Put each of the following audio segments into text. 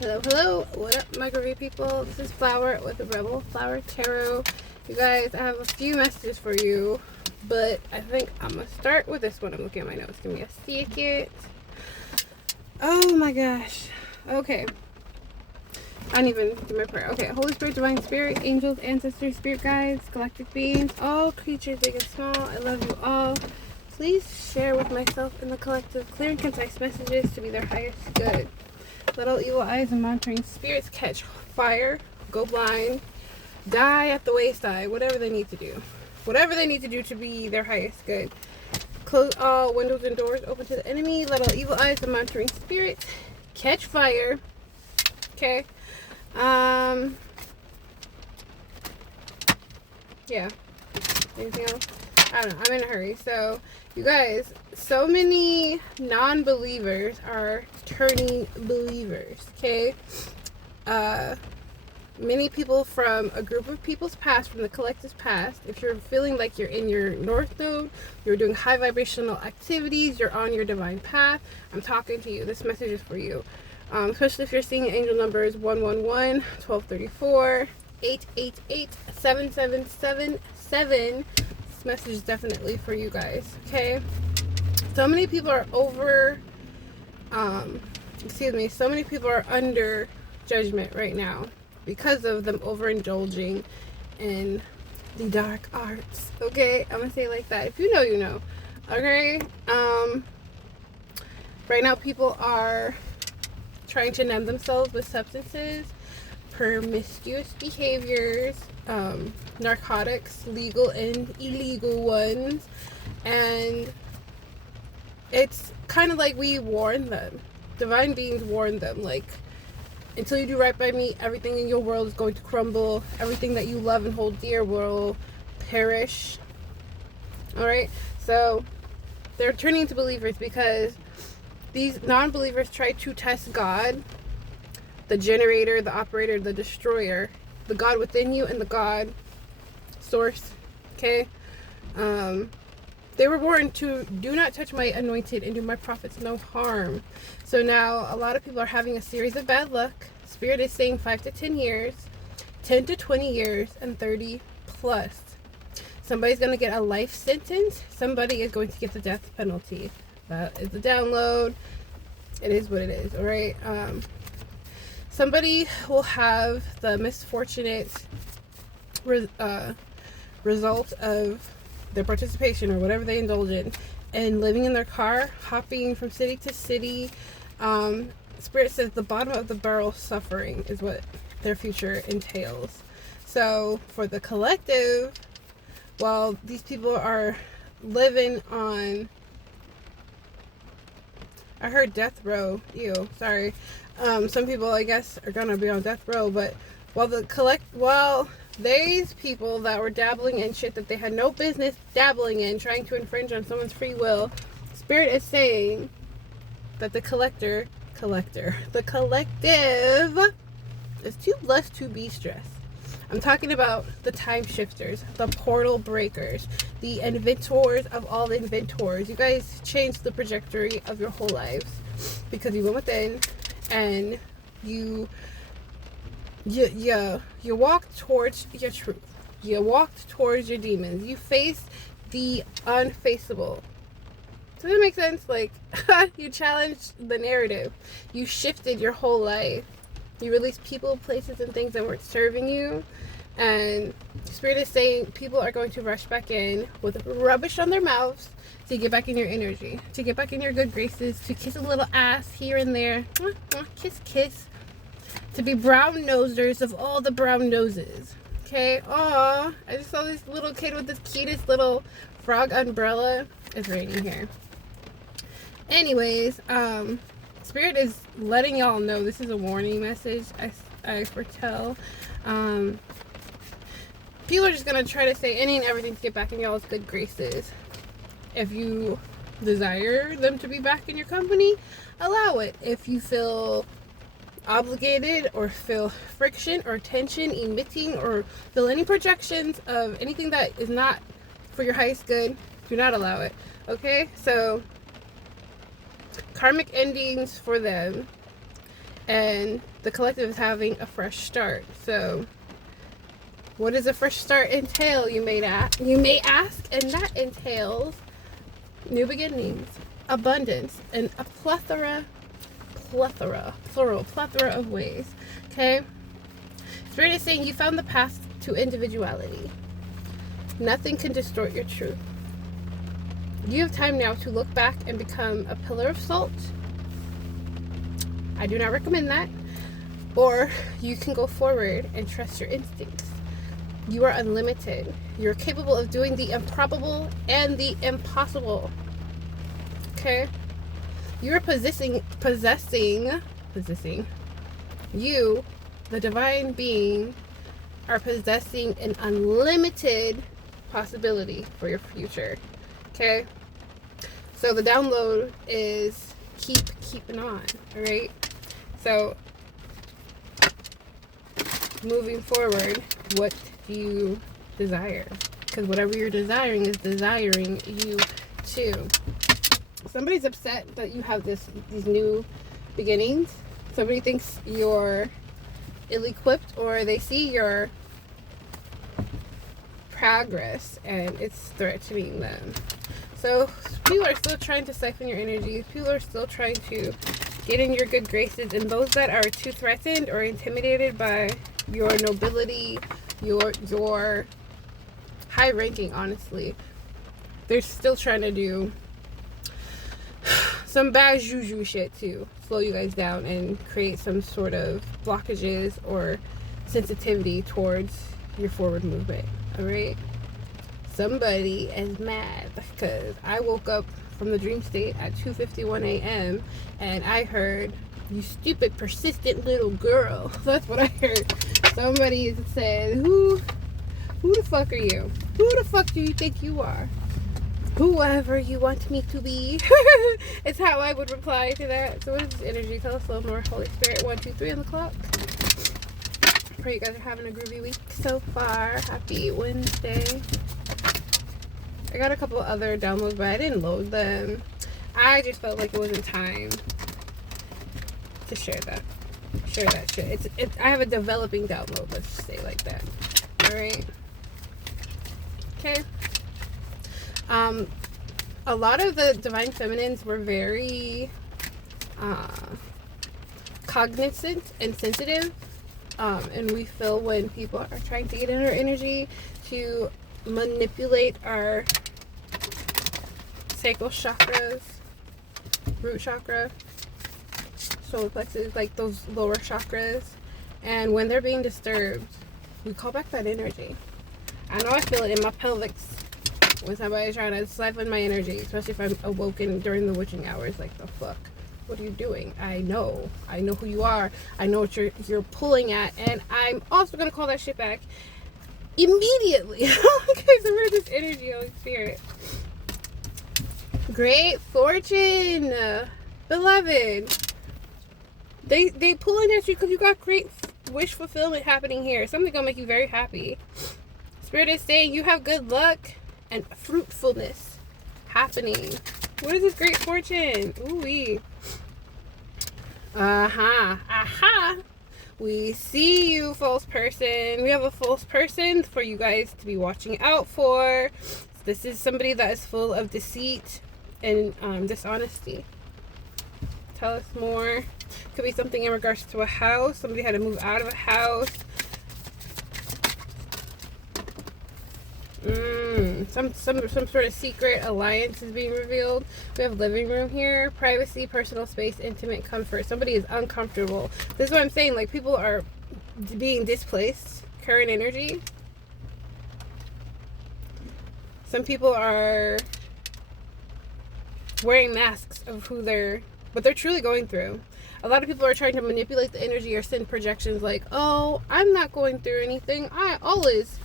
Hello, hello. What up, microwave people? This is Flower with the Rebel Flower Tarot. You guys, I have a few messages for you, but I think I'm going to start with this one. I'm looking at my notes. Give me a second. Oh my gosh. Okay. I don't even do my prayer. Okay. Holy Spirit, Divine Spirit, angels, ancestors, spirit guides, galactic beings, all creatures big and small, I love you all. Please share with myself and the collective clear and concise messages to be their highest good. Let all evil eyes and monitoring spirits catch fire, go blind, die at the wayside, whatever they need to do. Whatever they need to do to be their highest good. Close all windows and doors open to the enemy. Let all evil eyes and monitoring spirits catch fire. Okay. Yeah. Anything else? I don't know. I'm in a hurry. So, you guys, so many non-believers are turning believers, okay? Many people from a group of people's past, from the collective's past, if you're feeling like you're in your north node, you're doing high vibrational activities, you're on your divine path, I'm talking to you. This message is for you. Especially if you're seeing angel numbers 111, 1234, 888, 7777. This message is definitely for you guys, okay? So many people are so many people are under judgment right now because of them overindulging in the dark arts, okay? I'm gonna say it like that. If you know, you know, okay? Right now people are trying to numb themselves with substances, promiscuous behaviors, narcotics, legal and illegal ones, and it's kind of like we warn them. Divine beings warn them, like, until you do right by me, everything in your world is going to crumble. Everything that you love and hold dear will perish. Alright? So, they're turning into believers because these non-believers try to test God, the generator, the operator, the destroyer, the God within you, and the God source. Okay? They were warned to do not touch my anointed and do my prophets no harm. So now a lot of people are having a series of bad luck. Spirit is saying 5 to 10 years, 10 to 20 years, and 30 plus. Somebody's going to get a life sentence. Somebody is going to get the death penalty. That is the download. It is what it is, all right? Somebody will have the misfortunate result of their participation or whatever they indulge in, and living in their car, hopping from city to city. Spirit says the bottom of the barrel suffering is what their future entails. So for the collective, while these people are living on, I heard death row. Ew, sorry. Some people, I guess, are gonna be on death row, but while these people that were dabbling in shit that they had no business dabbling in, trying to infringe on someone's free will, Spirit is saying that the collective is too blessed to be stressed. I'm talking about the time shifters, the portal breakers, the inventors of all inventors. You guys changed the trajectory of your whole lives because you went within and you walked towards your truth. You walked towards your demons. You faced the unfaceable. Does that make sense? Like, you challenged the narrative. You shifted your whole life. You released people, places, and things that weren't serving you. And Spirit is saying people are going to rush back in with rubbish on their mouths to get back in your energy, to get back in your good graces, to kiss a little ass here and there. Kiss, kiss. To be brown nosers of all the brown noses. Okay? Aw, I just saw this little kid with this cutest little frog umbrella. It's raining here. Anyways, Spirit is letting y'all know this is a warning message. I foretell. People are just gonna try to say any and everything to get back in y'all's good graces. If you desire them to be back in your company, allow it. If you feel obligated or feel friction or tension emitting or feel any projections of anything that is not for your highest good, do not allow it. Okay? So karmic endings for them and the collective is having a fresh start. So what does a fresh start entail, you may ask? And that entails new beginnings, abundance, and a plethora of ways. Okay? Spirit is saying you found the path to individuality. Nothing can distort your truth. You have time now to look back and become a pillar of salt. I do not recommend that. Or you can go forward and trust your instincts. You are unlimited. You're capable of doing the improbable and the impossible. Okay? You are possessing you, the divine being, are possessing an unlimited possibility for your future. Okay? So the download is keeping on. Alright? So moving forward, what do you desire? Because whatever you're desiring is desiring you too. Somebody's upset that you have these new beginnings. Somebody thinks you're ill-equipped, or they see your progress and it's threatening them. So people are still trying to siphon your energy. People are still trying to get in your good graces, and those that are too threatened or intimidated by your nobility, your high ranking, honestly, they're still trying to do some bad juju shit to slow you guys down and create some sort of blockages or sensitivity towards your forward movement. Alright? Somebody is mad because I woke up from the dream state at 2:51 a.m. and I heard, "You stupid, persistent little girl." That's what I heard. Somebody said, who the fuck are you? Who the fuck do you think you are? Whoever you want me to be. It's how I would reply to that. So what is this energy? Tell us a little more. Holy Spirit, 1, 2, 3 on the clock. Pray you guys are having a groovy week so far. Happy Wednesday. I got a couple other downloads, but I didn't load them. I just felt like it wasn't time to share that shit. I have a developing download, let's just say it like that. Alright. Okay. A lot of the divine feminines were very cognizant and sensitive, and we feel when people are trying to get in our energy to manipulate our sacral chakras, root chakra, solar plexus, like those lower chakras, and when they're being disturbed, we call back that energy. I know I feel it in my pelvis when somebody's trying to siphon my energy, especially if I'm awoken during the witching hours. Like, the fuck? What are you doing? I know who you are. I know what you're pulling at, and I'm also gonna call that shit back immediately. Okay, so we're this energy, Holy Spirit. Great fortune, beloved. They pulling at you because you got great wish fulfillment happening here. Something gonna make you very happy. Spirit is saying you have good luck and fruitfulness happening. What is this great fortune? Ooh-wee. Aha. We see you, false person. We have a false person for you guys to be watching out for. This is somebody that is full of deceit and dishonesty. Tell us more. Could be something in regards to a house. Somebody had to move out of a house. Some sort of secret alliance is being revealed. We have living room here, privacy, personal space, intimate comfort. Somebody is uncomfortable. This is what I'm saying. Like, people are being displaced. Current energy. Some people are wearing masks of what they're truly going through. A lot of people are trying to manipulate the energy or send projections like, "Oh, I'm not going through anything. I always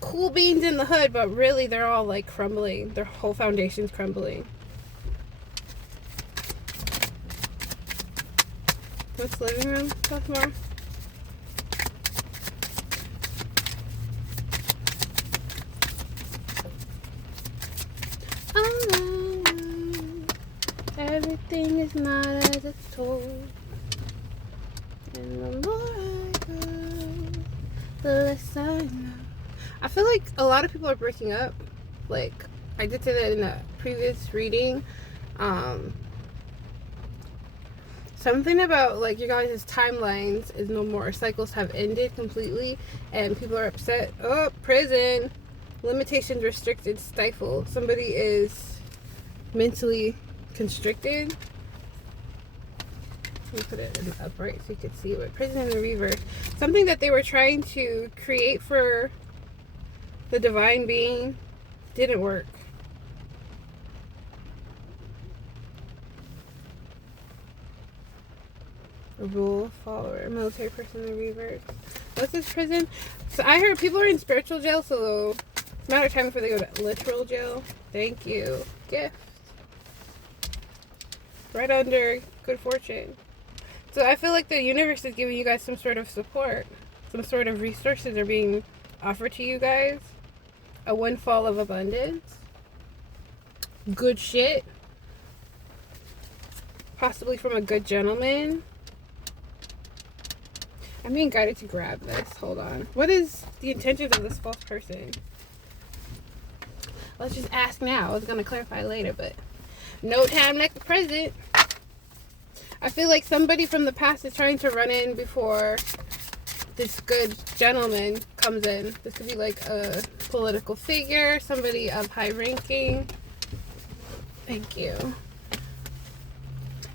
cool beans in the hood," but really they're all like crumbling. Their whole foundation's crumbling. What's living room? Talk more. Everything is not as it's told. And the more I go, the less I know. I feel like a lot of people are breaking up. Like, I did say that in a previous reading. Something about, like, your guys' timelines is no more. Cycles have ended completely, and people are upset. Oh, prison. Limitations, restricted, stifled. Somebody is mentally constricted. Let me put it in the upright so you can see what prison in the reverse. Something that they were trying to create for the divine being didn't work. A rule follower, military person in the reverse. What's this prison? So I heard people are in spiritual jail, so it's a matter of time before they go to literal jail. Thank you. Gift. Right under good fortune. So I feel like the universe is giving you guys some sort of support. Some sort of resources are being offered to you guys. A windfall of abundance. Good shit. Possibly from a good gentleman. I'm being guided to grab this. Hold on. What is the intentions of this false person? Let's just ask now. I was going to clarify later, but no time like the present. I feel like somebody from the past is trying to run in before this good gentleman comes in. This could be like a political figure, somebody of high ranking. Thank you.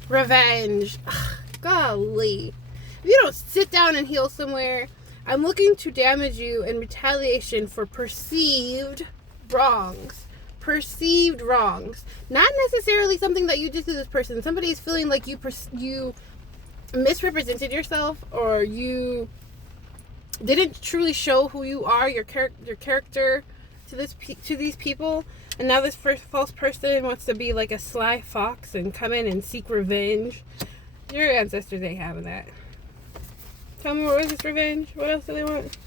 Revenge. Ugh, golly. If you don't sit down and heal somewhere, I'm looking to damage you in retaliation for perceived wrongs. Perceived wrongs. Not necessarily something that you did to this person. Somebody is feeling like you misrepresented yourself, or you didn't truly show who you are, your character to these people. And now this false person wants to be like a sly fox and come in and seek revenge. Your ancestors ain't having that. Tell me, what is this revenge? What else do they want?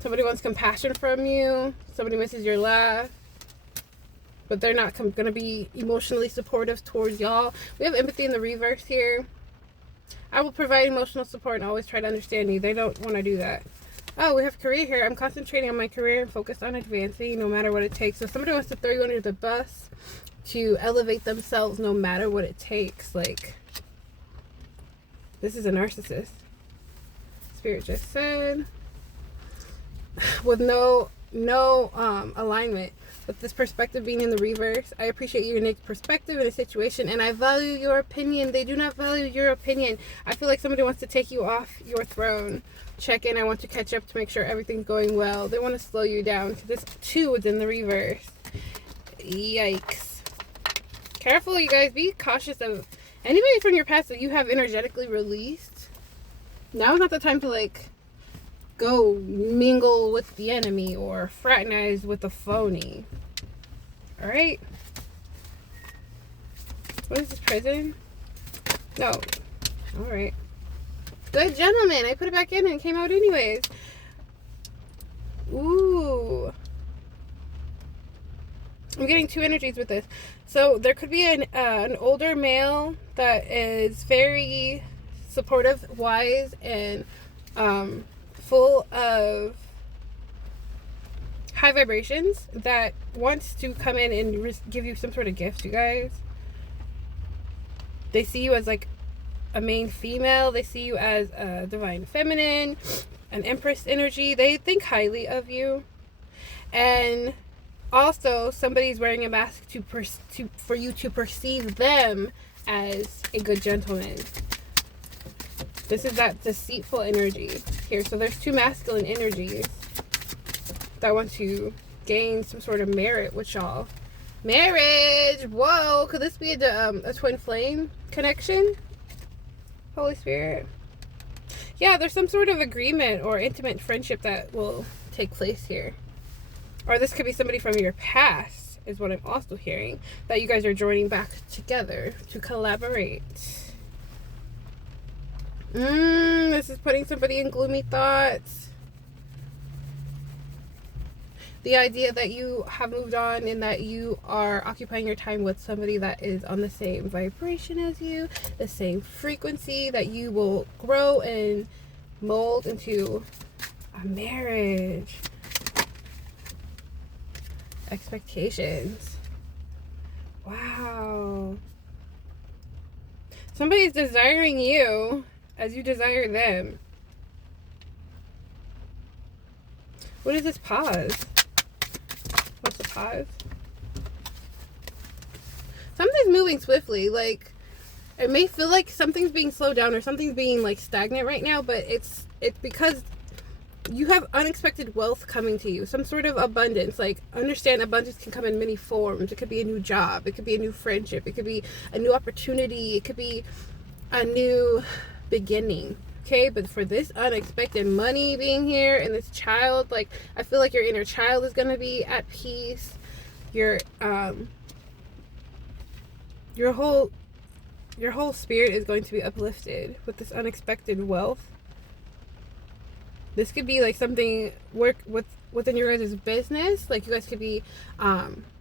Somebody wants compassion from you. Somebody misses your laugh. But they're not going to be emotionally supportive towards y'all. We have empathy in the reverse here. I will provide emotional support and always try to understand you. They don't want to do that. Oh, we have career here. I'm concentrating on my career and focused on advancing no matter what it takes. So somebody wants to throw you under the bus to elevate themselves no matter what it takes. Like, this is a narcissist. Spirit just said. With no alignment. With this perspective being in the reverse, I appreciate your unique perspective in a situation, and I value your opinion. They do not value your opinion. I feel like somebody wants to take you off your throne. Check in. I want to catch up to make sure everything's going well. They want to slow you down. This too is in the reverse. Yikes. Careful, you guys. Be cautious of anybody from your past that you have energetically released. Now is not the time to, like, go mingle with the enemy or fraternize with a phony. Alright? What is this, prison? No. Alright. Good gentleman. I put it back in and it came out anyways. Ooh. I'm getting two energies with this. So there could be an older male that is very supportive, wise, and full of high vibrations that wants to come in and give you some sort of gift, you guys. They see you as like a main female. They see you as a divine feminine, an empress energy. They think highly of you. And also, somebody's wearing a mask for you to perceive them as a good gentleman. This is that deceitful energy here. So there's two masculine energies that want to gain some sort of merit with y'all. Marriage! Whoa! Could this be a twin flame connection? Holy Spirit. Yeah, there's some sort of agreement or intimate friendship that will take place here. Or this could be somebody from your past, is what I'm also hearing. That you guys are joining back together to collaborate. This is putting somebody in gloomy thoughts. The idea that you have moved on and that you are occupying your time with somebody that is on the same vibration as you, the same frequency, that you will grow and mold into a marriage. Expectations. Wow. Somebody's desiring you as you desire them. What is this pause? What's the pause? Something's moving swiftly. Like, it may feel like something's being slowed down or something's being like stagnant right now, but it's because you have unexpected wealth coming to you. Some sort of abundance. Like, understand abundance can come in many forms. It could be a new job. It could be a new friendship. It could be a new opportunity. It could be a new beginning. Okay, but for this unexpected money being here and this child, like, I feel like your inner child is going to be at peace. Your whole spirit is going to be uplifted with this unexpected wealth. This could be like something within your guys' business. Like, you guys could be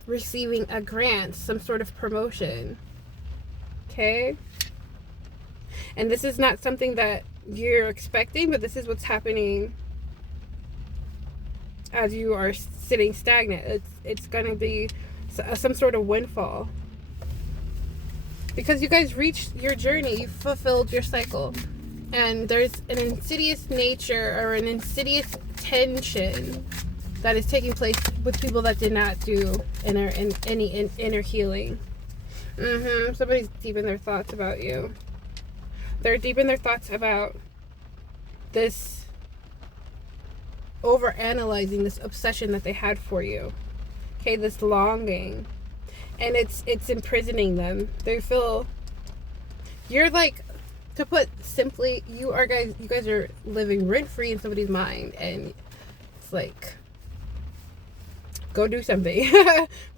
receiving a grant, some sort of promotion. Okay? And this is not something that you're expecting, but this is what's happening as you are sitting stagnant. It's going to be some sort of windfall. Because you guys reached your journey, you fulfilled your cycle. And there's an insidious nature or an insidious tension that is taking place with people that did not do any inner healing. Somebody's deep in their thoughts about you. They're deep in their thoughts about this over-analyzing, this obsession that they had for you. Okay, this longing. And it's imprisoning them. They feel, you're like, to put simply, you guys are living rent-free in somebody's mind, and it's like, go do something.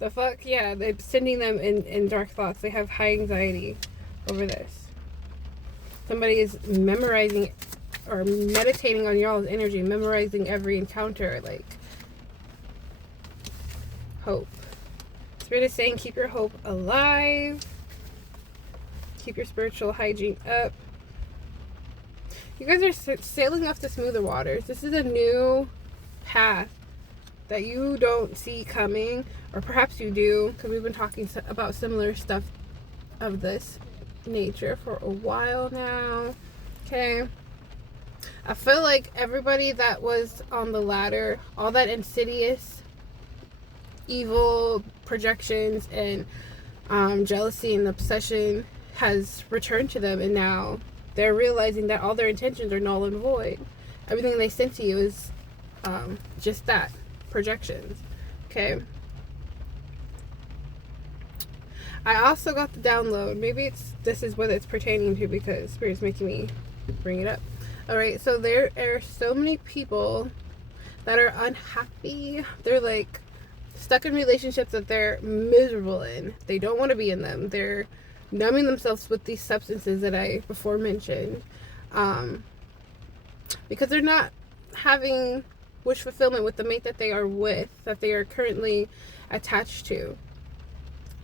The fuck, yeah, they're sending them in dark thoughts. They have high anxiety over this. Somebody is memorizing or meditating on y'all's energy, memorizing every encounter, like, hope. Spirit is saying, keep your hope alive. Keep your spiritual hygiene up. You guys are sailing off to smoother waters. This is a new path that you don't see coming, or perhaps you do, because we've been talking about similar stuff of this nature for a while now. Okay, I feel like everybody that was on the ladder, all that insidious evil projections and jealousy and obsession has returned to them, and now they're realizing that all their intentions are null and void. Everything they sent to you is just that, projections. Okay, I also got the download. Maybe this is what it's pertaining to, because Spirit's making me bring it up. Alright, so there are so many people that are unhappy. They're like stuck in relationships that they're miserable in. They don't want to be in them. They're numbing themselves with these substances that I before mentioned, because they're not having wish fulfillment with the mate that they are with, that they are currently attached to.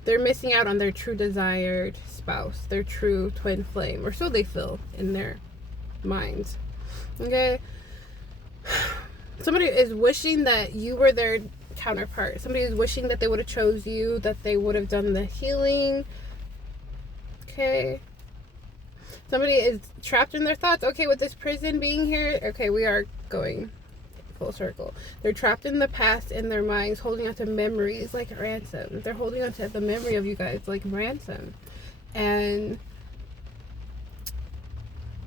They're missing out on their true desired spouse, their true twin flame, or so they feel in their minds. Okay, somebody is wishing that you were their counterpart. Somebody is wishing that they would have chose you, that they would have done the healing. Okay, somebody is trapped in their thoughts. Okay, with this prison being here, okay, we are going full circle. They're trapped in the past in their minds, holding on to memories like ransom. They're holding on to the memory of you guys like ransom. And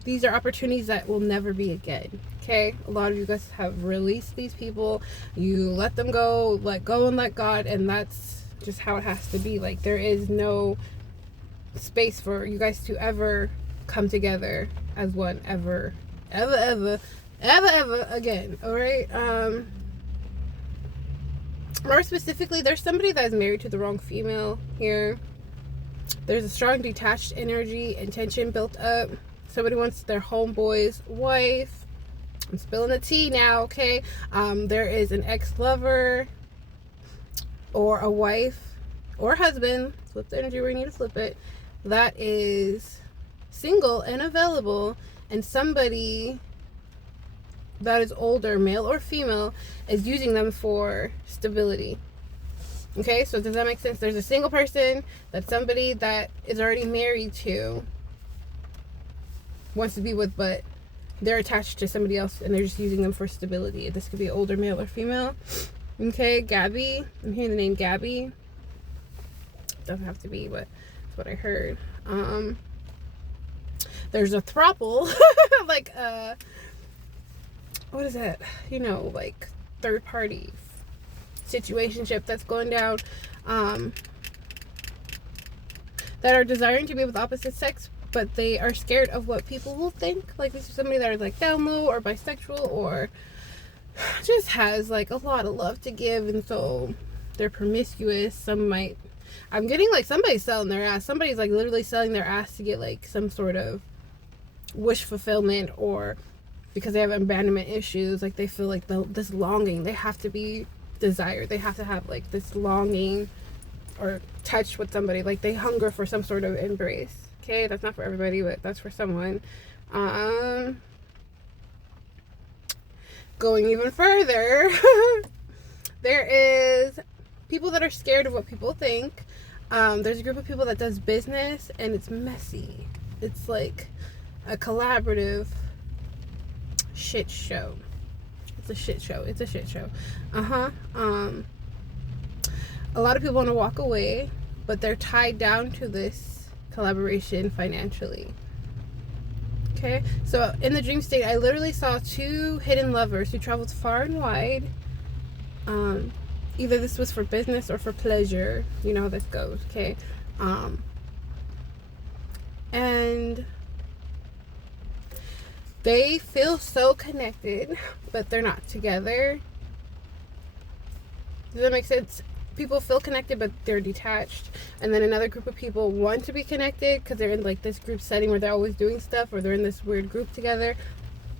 these are opportunities that will never be again. Okay, a lot of you guys have released these people. You let them go, let go and let God, and that's just how it has to be. Like, there is no space for you guys to ever come together as one ever again. All right, more specifically, there's somebody that is married to the wrong female here. There's a strong detached energy and tension built up. Somebody wants their homeboy's wife. I'm spilling the tea now. Okay, there is an ex-lover or a wife or husband, flip the energy where you need to flip it, that is single and available, and somebody that is older, male or female, is using them for stability. Okay, so does that make sense? There's a single person that somebody that is already married to wants to be with, but they're attached to somebody else and they're just using them for stability. This could be older, male or female. Okay, Gabby. I'm hearing the name Gabby. Doesn't have to be, but that's what I heard. There's a throuple, like what is that? You know, like third party situationship that's going down, that are desiring to be with opposite sex, but they are scared of what people will think. Like, this is somebody that is like down low or bisexual or just has like a lot of love to give, and so they're promiscuous. Some might, I'm getting like somebody's selling their ass. Somebody's like literally selling their ass to get like some sort of wish fulfillment, or because they have abandonment issues. Like, they feel like this longing, they have to be desired, they have to have like this longing or touch with somebody, like they hunger for some sort of embrace. Okay, that's not for everybody, but that's for someone. Going even further, there is people that are scared of what people think. There's a group of people that does business, and it's messy. It's like a collaborative shit show. It's a shit show. It's a shit show. A lot of people want to walk away, but they're tied down to this collaboration financially. Okay, so in the dream state, I literally saw two hidden lovers who traveled far and wide. Either this was for business or for pleasure. You know how this goes. Okay, and they feel so connected, but they're not together. Does that make sense? People feel connected, but they're detached. And then another group of people want to be connected because they're in like this group setting where they're always doing stuff, or they're in this weird group together,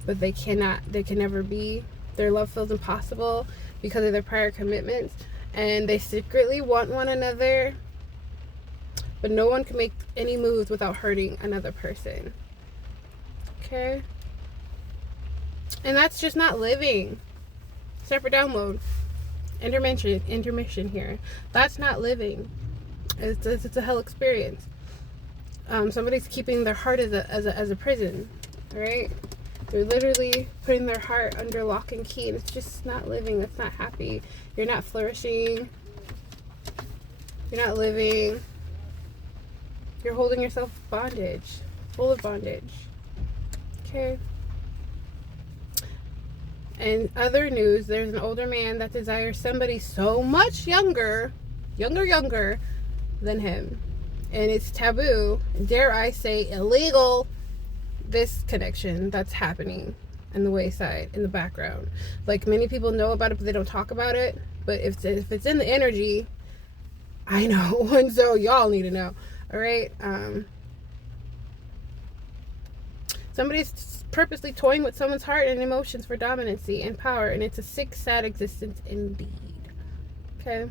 but they can never be. Their love feels impossible because of their prior commitments, and they secretly want one another, but no one can make any moves without hurting another person. Okay? And that's just not living. Separate download. Intermission here. That's not living. It's a hell experience. Somebody's keeping their heart as a prison, right? They're literally putting their heart under lock and key, and it's just not living. That's not happy. You're not flourishing. You're not living. You're holding yourself bondage, full of bondage. Okay. And other news, there's an older man that desires somebody so much younger than him. And it's taboo, dare I say illegal, this connection that's happening in the wayside, in the background. Like, many people know about it, but they don't talk about it. But if it's in the energy, I know. And so y'all need to know. All right? Somebody's purposely toying with someone's heart and emotions for dominancy and power, and it's a sick, sad existence indeed. Okay,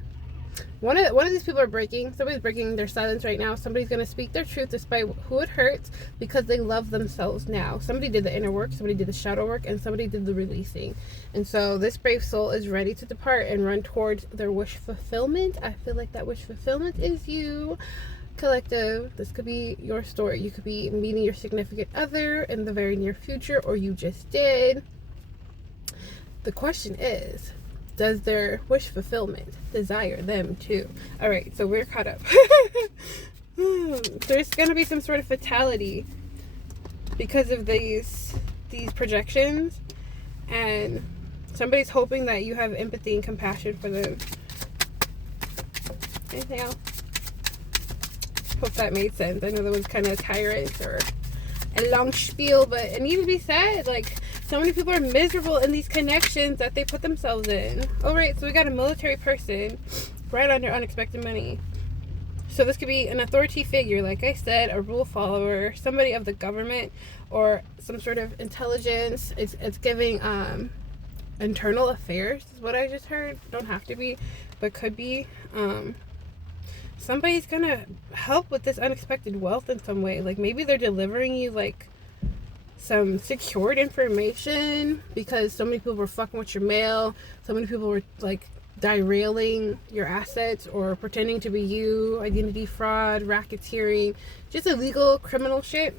one of these people are breaking. Somebody's breaking their silence right now. Somebody's going to speak their truth despite who it hurts, because they love themselves now. Somebody did the inner work, somebody did the shadow work, and somebody did the releasing. And so this brave soul is ready to depart and run towards their wish fulfillment. I feel like that wish fulfillment is you, collective. This could be your story. You could be meeting your significant other in the very near future, or you just did. The question is, does their wish fulfillment desire them too? All right, so we're caught up. There's going to be some sort of fatality because of these projections, and somebody's hoping that you have empathy and compassion for them. Anything else? Hope that made sense. I know that was kind of a tyrant or a long spiel, but it needs to be said. Like, so many people are miserable in these connections that they put themselves in. All right, so we got a military person right under unexpected money. So this could be an authority figure, like I said, a rule follower, somebody of the government, or some sort of intelligence. It's giving internal affairs is what I just heard. Don't have to be, but could be. Somebody's gonna help with this unexpected wealth in some way. Like maybe they're delivering you like some secured information because so many people were fucking with your mail. So many people were like derailing your assets or pretending to be you, identity fraud, racketeering, just illegal criminal shit.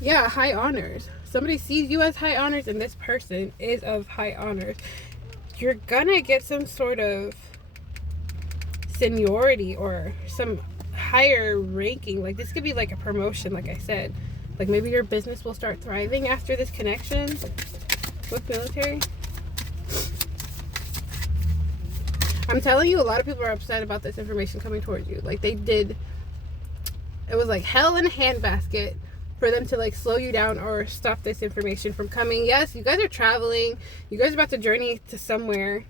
Yeah, high honors. Somebody sees you as high honors and this person is of high honors. You're gonna get some sort of seniority or some higher ranking. Like this could be like a promotion, like I said. Like maybe your business will start thriving after this connection with military. I'm telling you, a lot of people are upset about this information coming towards you. Like they did, it was like hell in a handbasket for them to like slow you down or stop this information from coming. Yes, you guys are traveling. You guys are about to journey to somewhere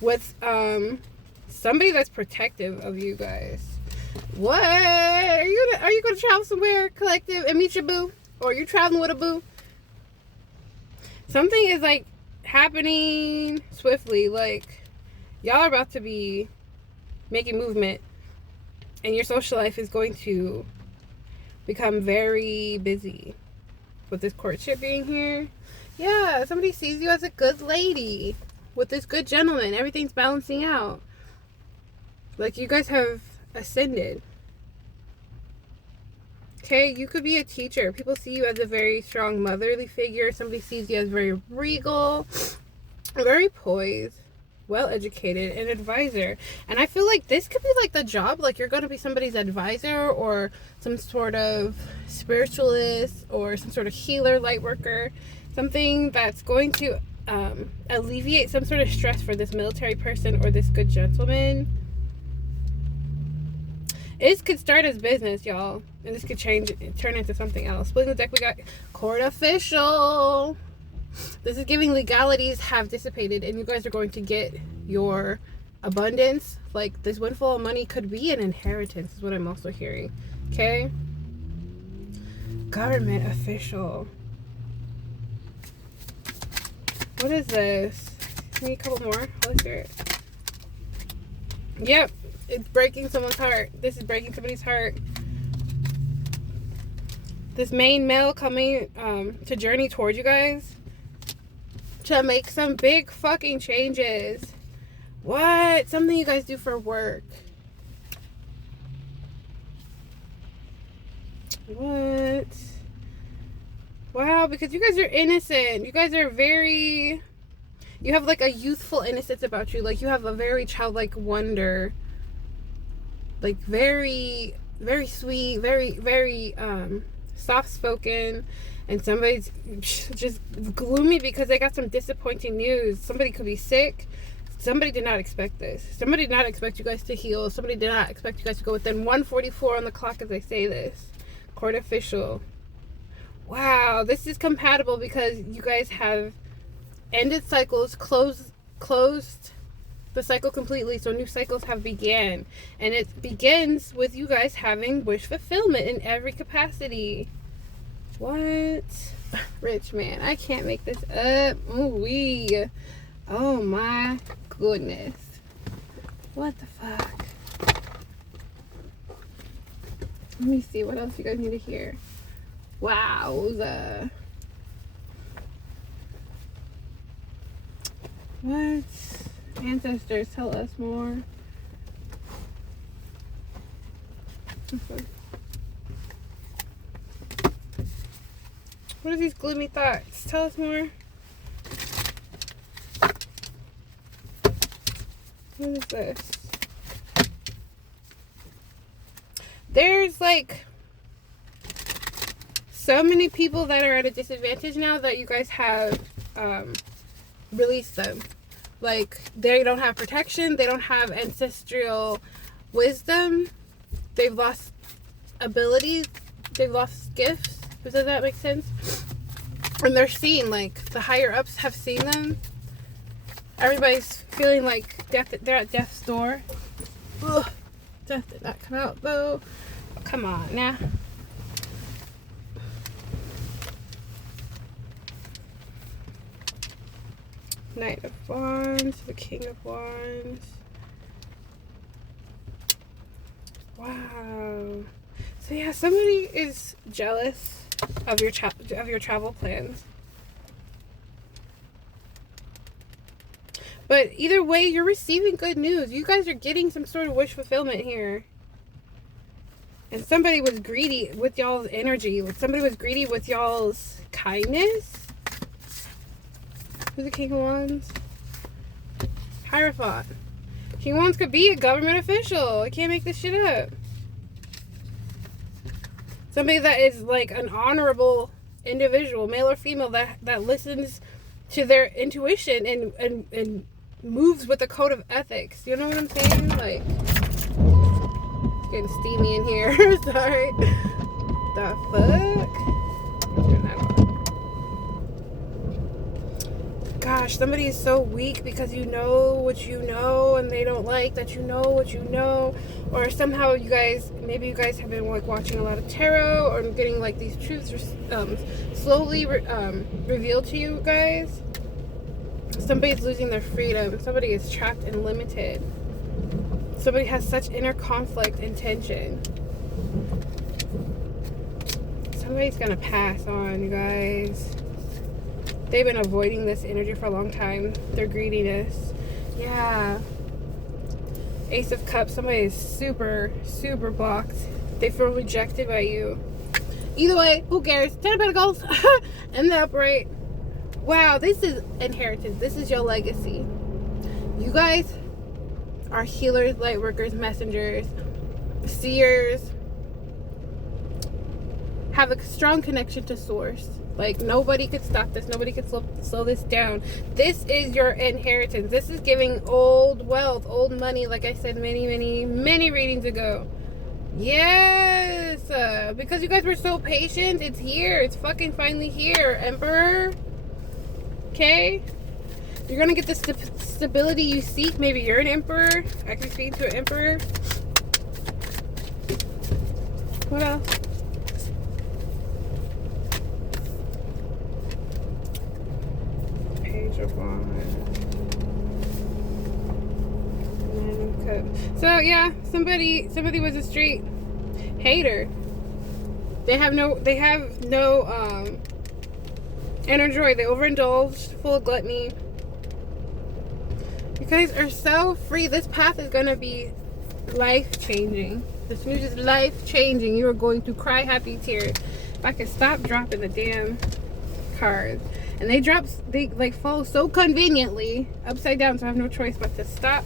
with somebody that's protective of you guys. What? Are you gonna travel somewhere, collective, and meet your boo? Or you're traveling with a boo? Something is like happening swiftly. Like y'all are about to be making movement, and your social life is going to become very busy with this courtship being here. Yeah, somebody sees you as a good lady with this good gentleman. Everything's balancing out. Like you guys have ascended. Okay, you could be a teacher. People see you as a very strong motherly figure. Somebody sees you as very regal, very poised, well educated, an advisor. And I feel like this could be like the job, like you're going to be somebody's advisor or some sort of spiritualist or some sort of healer, light worker, something that's going to alleviate some sort of stress for this military person or this good gentleman. This could start as business, y'all, and this could turn into something else. Splitting the deck, we got court official. This is giving legalities have dissipated, and you guys are going to get your abundance. Like this windfall of money could be an inheritance, is what I'm also hearing. Okay, government official. What is this? Need a couple more. Holy Spirit. Yep. It's breaking someone's heart. This is breaking somebody's heart. This main male coming to journey towards you guys to make some big fucking changes. What? Something you guys do for work. What? Wow, because you guys are innocent. You guys are very... You have like a youthful innocence about you. Like you have a very childlike wonder. Like very, very sweet, very soft-spoken, and somebody's just gloomy because they got some disappointing news. Somebody could be sick. Somebody did not expect this. Somebody did not expect you guys to heal. Somebody did not expect you guys to go within 144 on the clock as I say this. Court official. Wow, this is compatible because you guys have ended cycles, closed the cycle completely, so new cycles have began, and it begins with you guys having wish fulfillment in every capacity. What? Rich man, I can't make this up. Ooh-wee. Oh my goodness, what the fuck. Let me see what else you guys need to hear. Wowza. What? Ancestors, tell us more. Okay. What are these gloomy thoughts? Tell us more. What is this? There's like so many people that are at a disadvantage now that you guys have released them. Like, they don't have protection. They don't have ancestral wisdom. They've lost abilities. They've lost gifts. Does that make sense? And they're seen, like, the higher ups have seen them. Everybody's feeling like they're at death's door. Ugh. Death did not come out, though. Come on, now. Knight of Wands, the King of Wands. Wow. So yeah, somebody is jealous of your travel plans. But either way, you're receiving good news. You guys are getting some sort of wish fulfillment here. And somebody was greedy with y'all's energy. Somebody was greedy with y'all's kindness. Who's the King of Wands? Hierophant. King of Wands could be a government official. I can't make this shit up. Somebody that is like an honorable individual, male or female, that listens to their intuition and moves with a code of ethics. You know what I'm saying? Like, it's getting steamy in here. Sorry. The fuck? Turn that off. Gosh, somebody is so weak because you know what you know and they don't like that you know what you know. Or somehow you guys, maybe you guys have been like watching a lot of tarot or getting like these truths slowly revealed to you guys. Somebody's losing their freedom. Somebody is trapped and limited. Somebody has such inner conflict and tension. Somebody's gonna pass on, you guys. They've been avoiding this energy for a long time. Their greediness. Yeah. Ace of Cups. Somebody is super, super blocked. They feel rejected by you. Either way, who cares? 10 of Pentacles. And the upright. Wow, this is inheritance. This is your legacy. You guys are healers, light workers, messengers, seers. Have a strong connection to source. Like, nobody could stop this. Nobody could slow this down. This is your inheritance. This is giving old wealth, old money, like I said many, many, many readings ago. Yes! Because you guys were so patient, it's here. It's fucking finally here, Emperor. Okay? You're gonna get the stability you seek. Maybe you're an Emperor. I can speak to an Emperor. What else? So yeah, somebody was a straight hater. They have no inner joy. They overindulged, full of gluttony. You guys are so free. This path is gonna be life-changing. This news is life-changing. You are going to cry happy tears. If I could stop dropping the damn cards. And they like fall so conveniently upside down, so I have no choice but to stop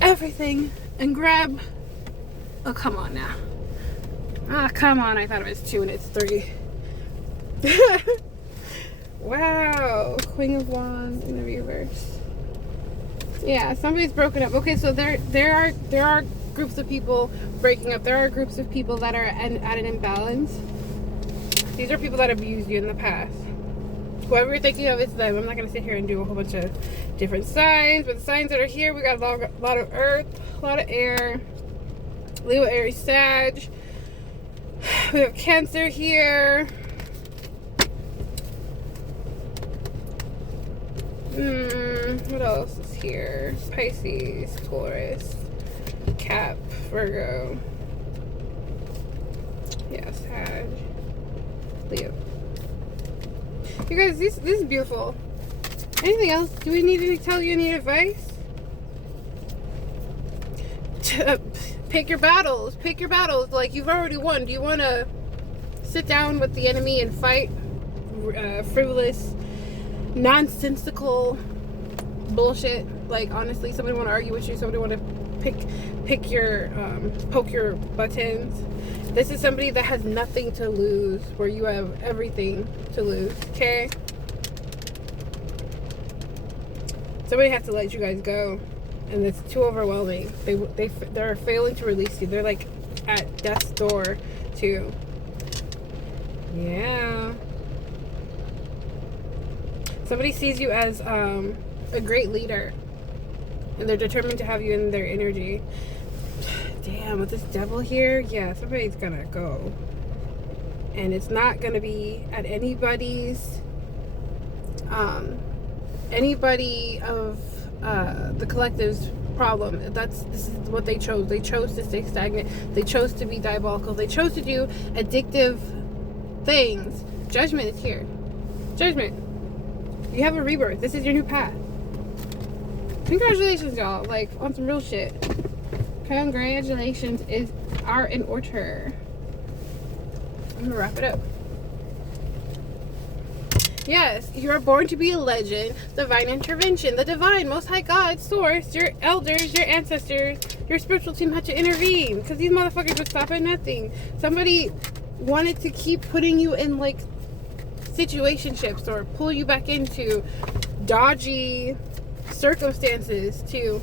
everything and grab. Oh, come on now. Ah, come on. I thought it was 2 and it's 3. Wow. Queen of Wands in the reverse. Yeah, somebody's broken up. Okay, so there are groups of people breaking up. There are groups of people that are at an imbalance. These are people that abused you in the past. Whoever you're thinking of, it's them. I'm not going to sit here and do a whole bunch of different signs, but the signs that are here, we got a lot of earth, a lot of air, Leo, Aries, Sag. We have Cancer here. What else is here? Pisces, Taurus, Cap, Virgo. Yeah, Sag, Leo. You guys, this is beautiful. Anything else? Do we need to tell you any advice? Pick your battles. Pick your battles. Like, you've already won. Do you want to sit down with the enemy and fight frivolous, nonsensical bullshit? Like, honestly, somebody want to argue with you. Somebody want to poke your buttons. This is somebody that has nothing to lose, where you have everything to lose. Okay? Somebody has to let you guys go, and it's too overwhelming. They're failing to release you. They're like at death's door too. Yeah. Somebody sees you as a great leader, and they're determined to have you in their energy. Damn, with this devil here, yeah, somebody's gonna go. And it's not gonna be at anybody's anybody of the collective's problem. This is what they chose. They chose to stay stagnant. They chose to be diabolical. They chose to do addictive things. Judgment is here. Judgment. You have a rebirth. This is your new path. Congratulations, y'all. Like, on some real shit. Congratulations are in order. I'm gonna wrap it up. Yes, you are born to be a legend. Divine intervention. The divine, most high God, source, your elders, your ancestors, your spiritual team had to intervene. Because these motherfuckers would stop at nothing. Somebody wanted to keep putting you in, like, situationships or pull you back into dodgy circumstances to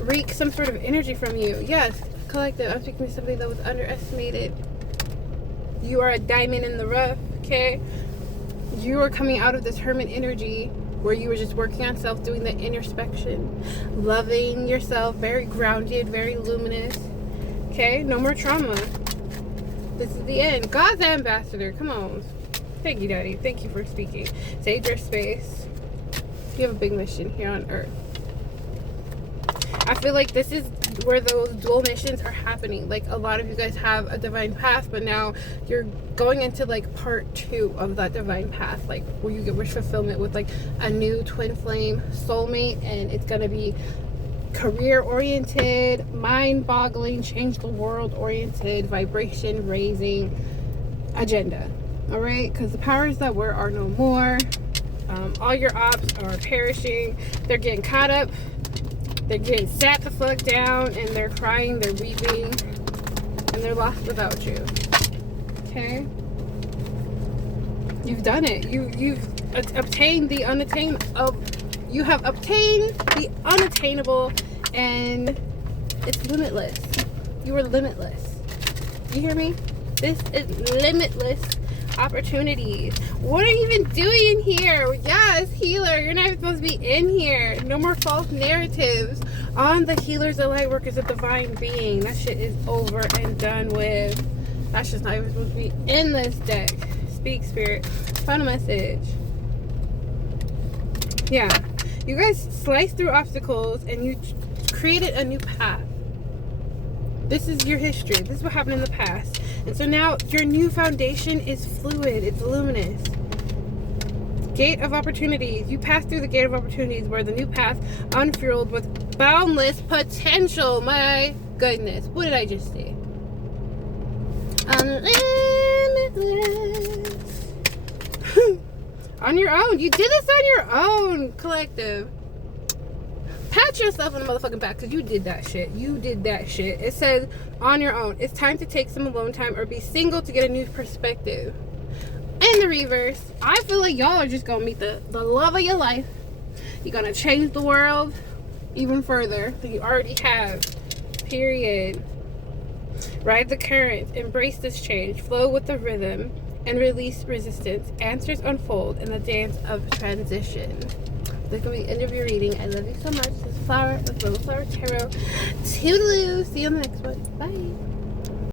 wreak some sort of energy from you. Yes, collective. I'm speaking to somebody that was underestimated. You are a diamond in the rough, okay? You are coming out of this hermit energy where you were just working on self, doing the introspection, loving yourself, very grounded, very luminous. Okay, no more trauma. This is the end. God's ambassador. Come on. Thank you, Daddy. Thank you for speaking. Sage your space. You have a big mission here on Earth. I feel like this is where those dual missions are happening. Like, a lot of you guys have a divine path, but now you're going into like part 2 of that divine path, like where you get wish fulfillment with like a new twin flame soulmate, and it's gonna be career oriented, mind boggling, change the world oriented, vibration raising agenda. All right, because the powers that were are no more. All your ops are perishing. They're getting caught up. They're getting sat the fuck down, and they're crying, they're weeping, and they're lost without you. Okay? You've done it. You've obtained the unattainable. You have obtained the unattainable, and it's limitless. You are limitless. You hear me? This is limitless opportunities. What are you even doing in here? Yes, healer, you're not even supposed to be in here. No more false narratives on the healers, the light workers, the divine being. That shit is over and done with. That's just not even supposed to be in this deck. Speak, spirit. Final message. Yeah, you guys sliced through obstacles and you created a new path. This is your history. This is what happened in the past. And so now your new foundation is fluid. It's luminous. Gate of opportunities. You pass through the gate of opportunities where the new path unfurled with boundless potential. My goodness. What did I just say? Unlimitless. On your own. You did this on your own, collective. Pat yourself on the motherfucking back because you did that shit. You did that shit. It says on your own. It's time to take some alone time or be single to get a new perspective. In the reverse, I feel like y'all are just going to meet the love of your life. You're going to change the world even further than you already have. Period. Ride the current. Embrace this change. Flow with the rhythm and release resistance. Answers unfold in the dance of transition. This can be the end of your reading. I love you so much. This is Flower of Flower Tarot. Toodaloo. See you on the next one. Bye.